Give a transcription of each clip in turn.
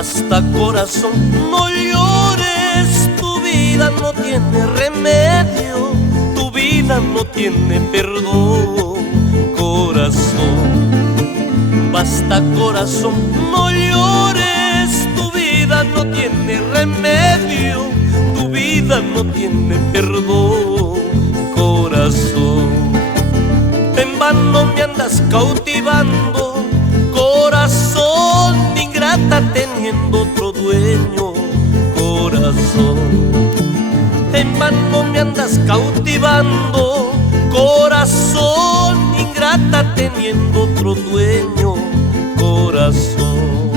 Basta, corazón, no llores, tu vida no tiene remedio, tu vida no tiene perdón, corazón. Basta, corazón, no llores, tu vida no tiene remedio, tu vida no tiene perdón, corazón. En vano me andas cautivando, corazón, ingrata teniendo otro dueño, corazón. En vano me andas cautivando, corazón, ingrata teniendo otro dueño, corazón.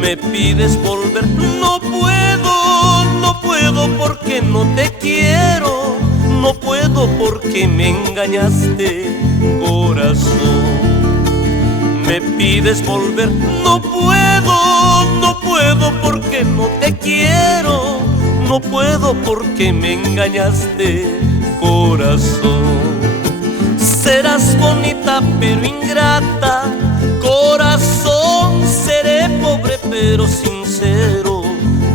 Me pides volver, no puedo porque no te quiero, no puedo porque me engañaste, corazón. Me pides volver, no puedo porque no te quiero, no puedo porque me engañaste, corazón. Serás bonita pero ingrata, corazón, seré pobre pero sincero,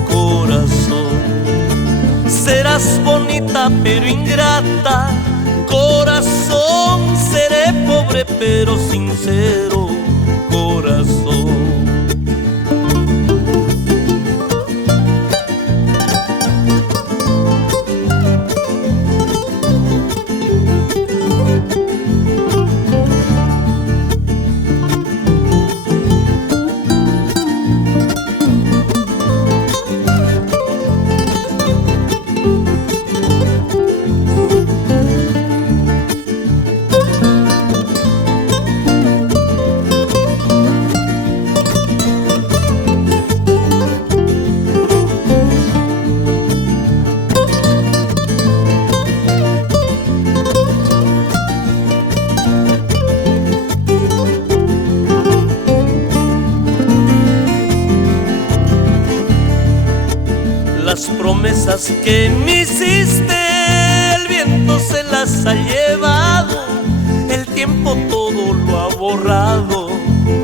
corazón. Serás bonita pero ingrata, corazón, seré pobre pero sincero, corazón. Las promesas que me hiciste, el viento se las ha llevado, el tiempo todo lo ha borrado,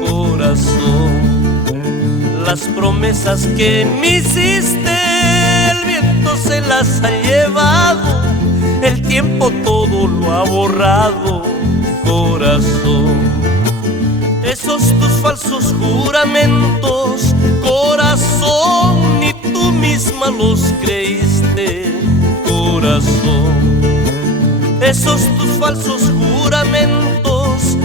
corazón. Las promesas que me hiciste, el viento se las ha llevado, el tiempo todo lo ha borrado, corazón. Esos tus falsos juramentos, corazón, ni tú misma los creíste, corazón. Esos tus falsos juramentos,